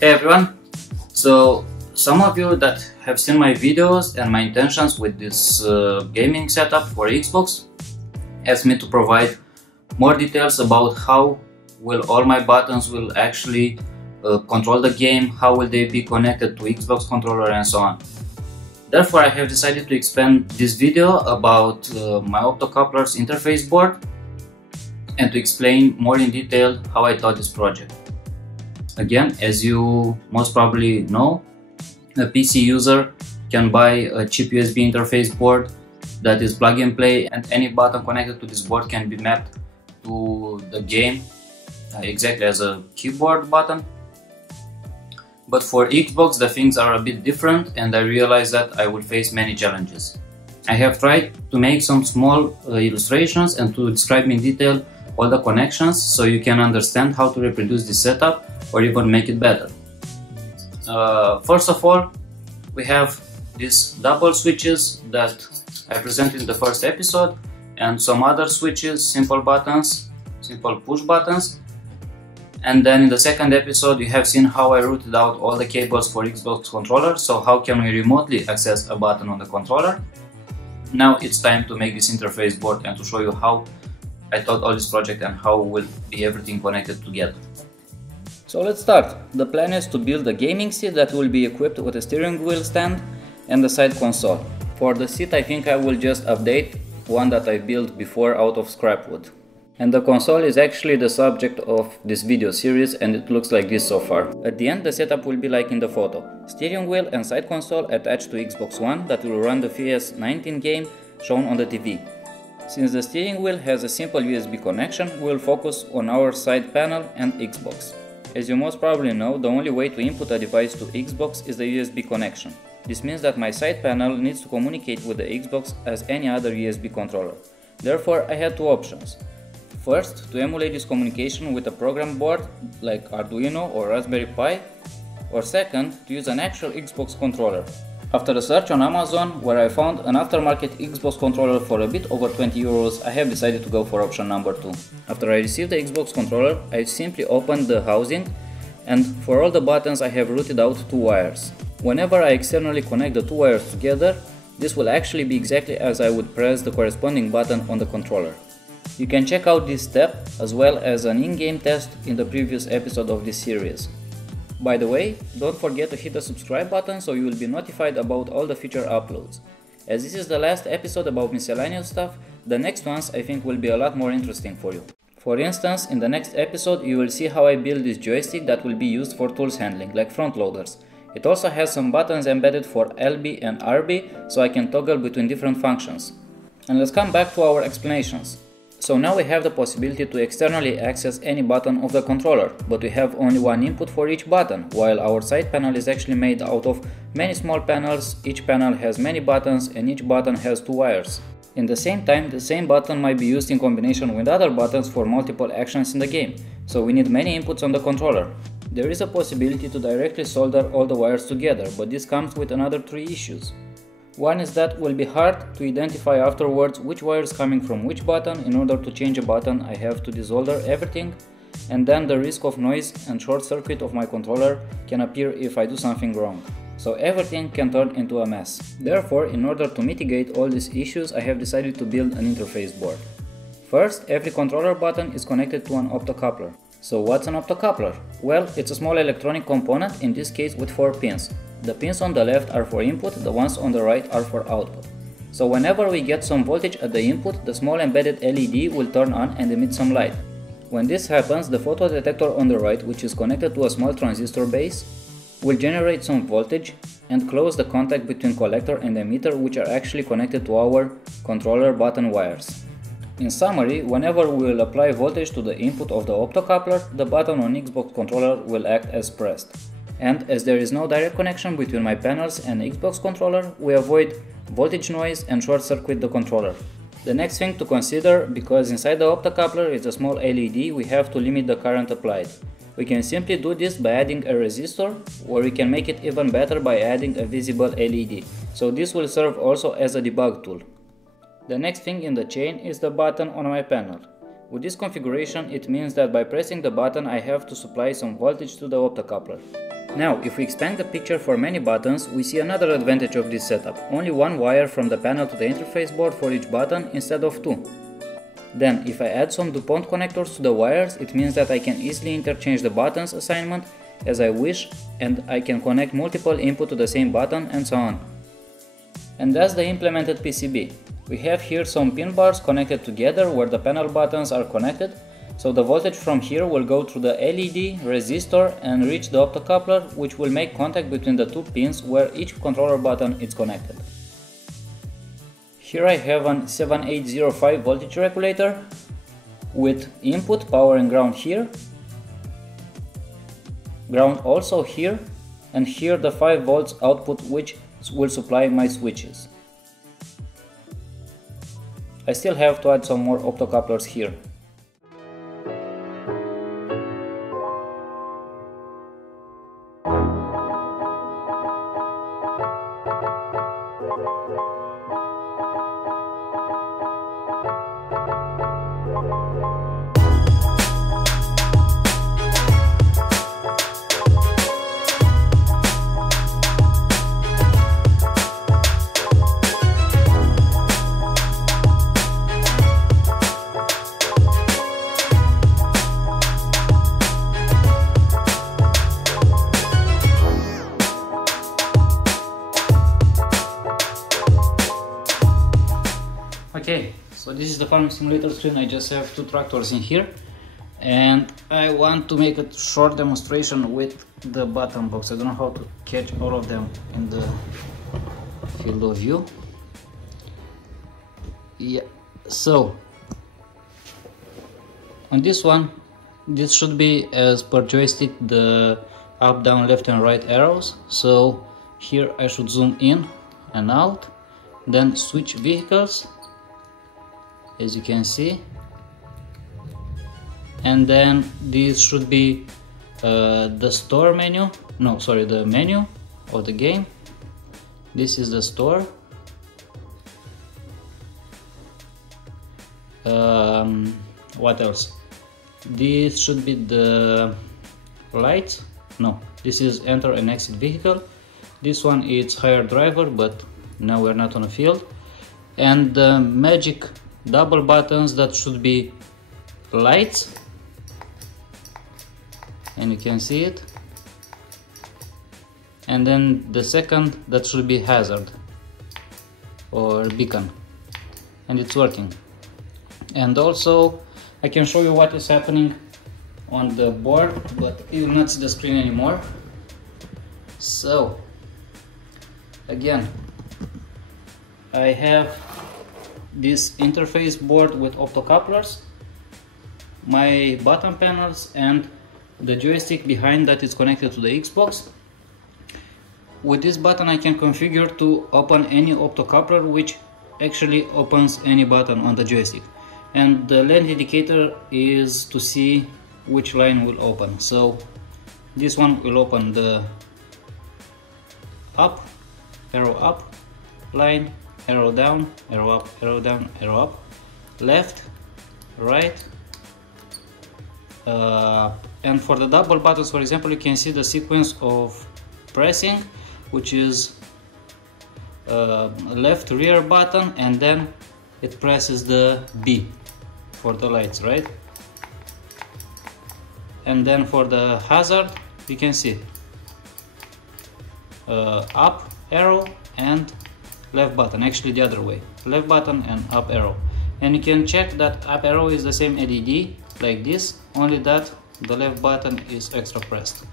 Hey everyone! So some of you that have seen my videos and my intentions with this gaming setup for Xbox asked me to provide more details about how will all my buttons will actually control the game, how will they be connected to Xbox controller and so on. Therefore I have decided to expand this video about my optocouplers interface board and to explain more in detail how I thought this project. Again, as you most probably know, a PC user can buy a cheap USB interface board that is plug and play, and any button connected to this board can be mapped to the game exactly as a keyboard button. But for Xbox the things are a bit different, and I realized that I will face many challenges. I have tried to make some small illustrations and to describe in detail all the connections so you can understand how to reproduce this setup or even make it better. First of all, we have these double switches that I presented in the first episode, and some other switches, simple buttons, simple push buttons. And then in the second episode you have seen how I routed out all the cables for Xbox controller, so how can we remotely access a button on the controller. Now it's time to make this interface board and to show you how I thought all this project and how will be everything connected together. So let's start. The plan is to build a gaming seat that will be equipped with a steering wheel stand and a side console. For the seat I think I will just update one that I built before out of scrap wood. And the console is actually the subject of this video series, and it looks like this so far. At the end the setup will be like in the photo. Steering wheel and side console attached to Xbox One that will run the FS19 game shown on the TV. Since the steering wheel has a simple USB connection, we will focus on our side panel and Xbox. As you most probably know, the only way to input a device to Xbox is the USB connection. This means that my side panel needs to communicate with the Xbox as any other USB controller. Therefore, I had two options. First, to emulate this communication with a program board like Arduino or Raspberry Pi, or second, to use an actual Xbox controller. After a search on Amazon, where I found an aftermarket Xbox controller for a bit over 20 euros, I have decided to go for option number 2. After I received the Xbox controller, I simply opened the housing, and for all the buttons I have routed out two wires. Whenever I externally connect the two wires together, this will actually be exactly as I would press the corresponding button on the controller. You can check out this step as well as an in-game test in the previous episode of this series. By the way, don't forget to hit the subscribe button so you will be notified about all the future uploads. As this is the last episode about miscellaneous stuff, the next ones I think will be a lot more interesting for you. For instance, in the next episode you will see how I build this joystick that will be used for tools handling, like front loaders. It also has some buttons embedded for LB and RB, so I can toggle between different functions. And let's come back to our explanations. So now we have the possibility to externally access any button of the controller, but we have only one input for each button, while our side panel is actually made out of many small panels. Each panel has many buttons and each button has two wires. In the same time, the same button might be used in combination with other buttons for multiple actions in the game, so we need many inputs on the controller. There is a possibility to directly solder all the wires together, but this comes with another 3 issues. One is that it will be hard to identify afterwards which wire is coming from which button. In order to change a button I have to desolder everything, and then the risk of noise and short circuit of my controller can appear if I do something wrong. So everything can turn into a mess. Therefore, in order to mitigate all these issues, I have decided to build an interface board. First, every controller button is connected to an optocoupler. So what's an optocoupler? Well, it's a small electronic component, in this case with 4 pins. The pins on the left are for input, the ones on the right are for output. So whenever we get some voltage at the input, the small embedded LED will turn on and emit some light. When this happens, the photodetector on the right, which is connected to a small transistor base, will generate some voltage and close the contact between collector and emitter, which are actually connected to our controller button wires. In summary, whenever we will apply voltage to the input of the optocoupler, the button on Xbox controller will act as pressed. And as there is no direct connection between my panels and Xbox controller, we avoid voltage noise and short circuit the controller. The next thing to consider, because inside the optocoupler is a small LED, we have to limit the current applied. We can simply do this by adding a resistor, or we can make it even better by adding a visible LED. So this will serve also as a debug tool. The next thing in the chain is the button on my panel. With this configuration, it means that by pressing the button I have to supply some voltage to the optocoupler. Now, if we expand the picture for many buttons, we see another advantage of this setup. Only one wire from the panel to the interface board for each button instead of two. Then, if I add some DuPont connectors to the wires, it means that I can easily interchange the buttons assignment as I wish, and I can connect multiple input to the same button and so on. And that's the implemented PCB. We have here some pin bars connected together where the panel buttons are connected. So the voltage from here will go through the LED, resistor and reach the optocoupler, which will make contact between the two pins where each controller button is connected. Here I have an 7805 voltage regulator with input, power and ground here, ground also here, and here the 5 volts output which will supply my switches. I still have to add some more optocouplers here. Okay, so this is the farm simulator screen. I just have 2 tractors in here and I want to make a short demonstration with the button box. I don't know how to catch all of them in the field of view. Yeah, so on this one, this should be as per joystick the up, down, left and right arrows. So here I should zoom in and out, then switch vehicles, as you can see, and then this should be the store menu, no sorry, the menu of the game. This is the store. What else? This should be the lights. No, this is enter and exit vehicle. This one is hire driver, but now we're not on a field. And the magic double buttons, that should be lights, and you can see it. And then the second, that should be hazard or beacon, and it's working. And also I can show you what is happening on the board, but you will not see the screen anymore. So again, I have this interface board with optocouplers, my button panels, and the joystick behind that is connected to the Xbox. With this button I can configure to open any optocoupler, which actually opens any button on the joystick, and the length indicator is to see which line will open. So this one will open the up, arrow up line, arrow down, arrow up, arrow down, arrow up, left, right. And for the double buttons, for example, you can see the sequence of pressing, which is left rear button, and then it presses the B for the lights, right? And then for the hazard, you can see up arrow and left button, actually the other way, left button and up arrow. And you can check that up arrow is the same LED like this, only that the left button is extra pressed.